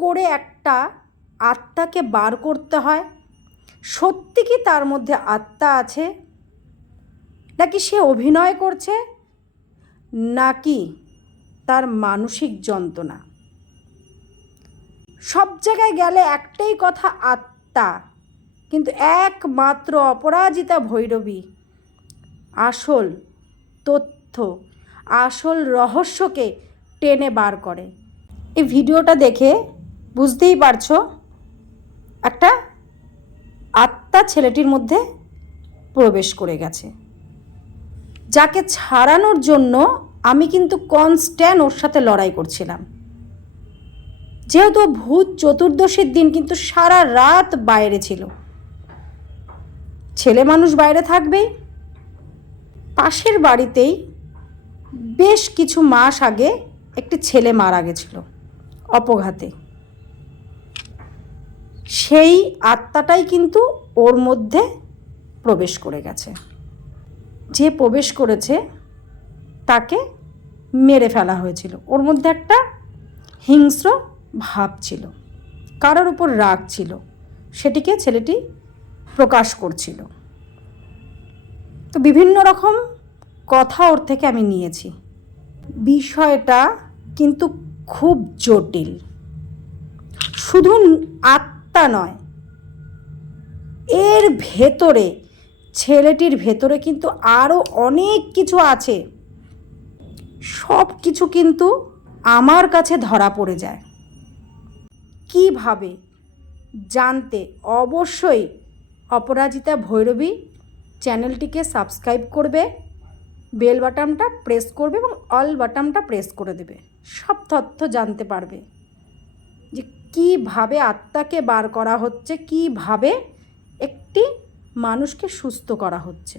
করে একটা আত্মাকে বার করতে হয়? সত্যি কি তার মধ্যে আত্মা আছে, নাকি সে অভিনয় করছে, নাকি তার মানসিক যন্ত্রণা? সব জায়গায় গেলে একটাই কথা, আত্মা। কিন্তু একমাত্র অপরাজিতা ভৈরবী আসল তথ্য, আসল রহস্যকে টেনে বার করে। এই ভিডিওটা দেখে বুঝতেই পারছো একটা আত্মা ছেলেটির মধ্যে প্রবেশ করে গেছে, যাকে ছাড়ানোর জন্য আমি কিন্তু কনস্ট্যান্ট ওর সাথে লড়াই করছিলাম। যেহেতু ভূত চতুর্দশীর দিন কিন্তু সারা রাত বাইরে ছিল। ছেলে মানুষ বাইরে থাকবেই। পাশের বাড়িতেই বেশ কিছু মাস আগে একটি ছেলে মারা গেছিল অপঘাতে। সেই আত্মাটাই কিন্তু ওর মধ্যে প্রবেশ করে গেছে। যে প্রবেশ করেছে তাকে মেরে ফেলা হয়েছিল। ওর মধ্যে একটা হিংস্র ভাব ছিল, কারোর উপর রাগ ছিল, সেটিকে ছেলেটি প্রকাশ করছিল। তো বিভিন্ন রকম কথা ওর থেকে আমি নিয়েছি। বিষয়টা কিন্তু খুব জটিল। শুধু আত্মা নয়, এর ভেতরে, ছেলেটির ভেতরে কিন্তু আরও অনেক কিছু আছে। সব কিছু কিন্তু আমার কাছে ধরা পড়ে যায়। কিভাবে জানতে অবশ্যই অপরাজিতা ভৈরবী চ্যানেলটিকে সাবস্ক্রাইব করবে, বেল বাটনটা প্রেস করবে এবং অল বাটনটা প্রেস করে দেবে। সব তথ্য জানতে পারবে যে কীভাবে আত্মাকে বার করা হচ্ছে, কীভাবে একটি মানুষকে সুস্থ করা হচ্ছে।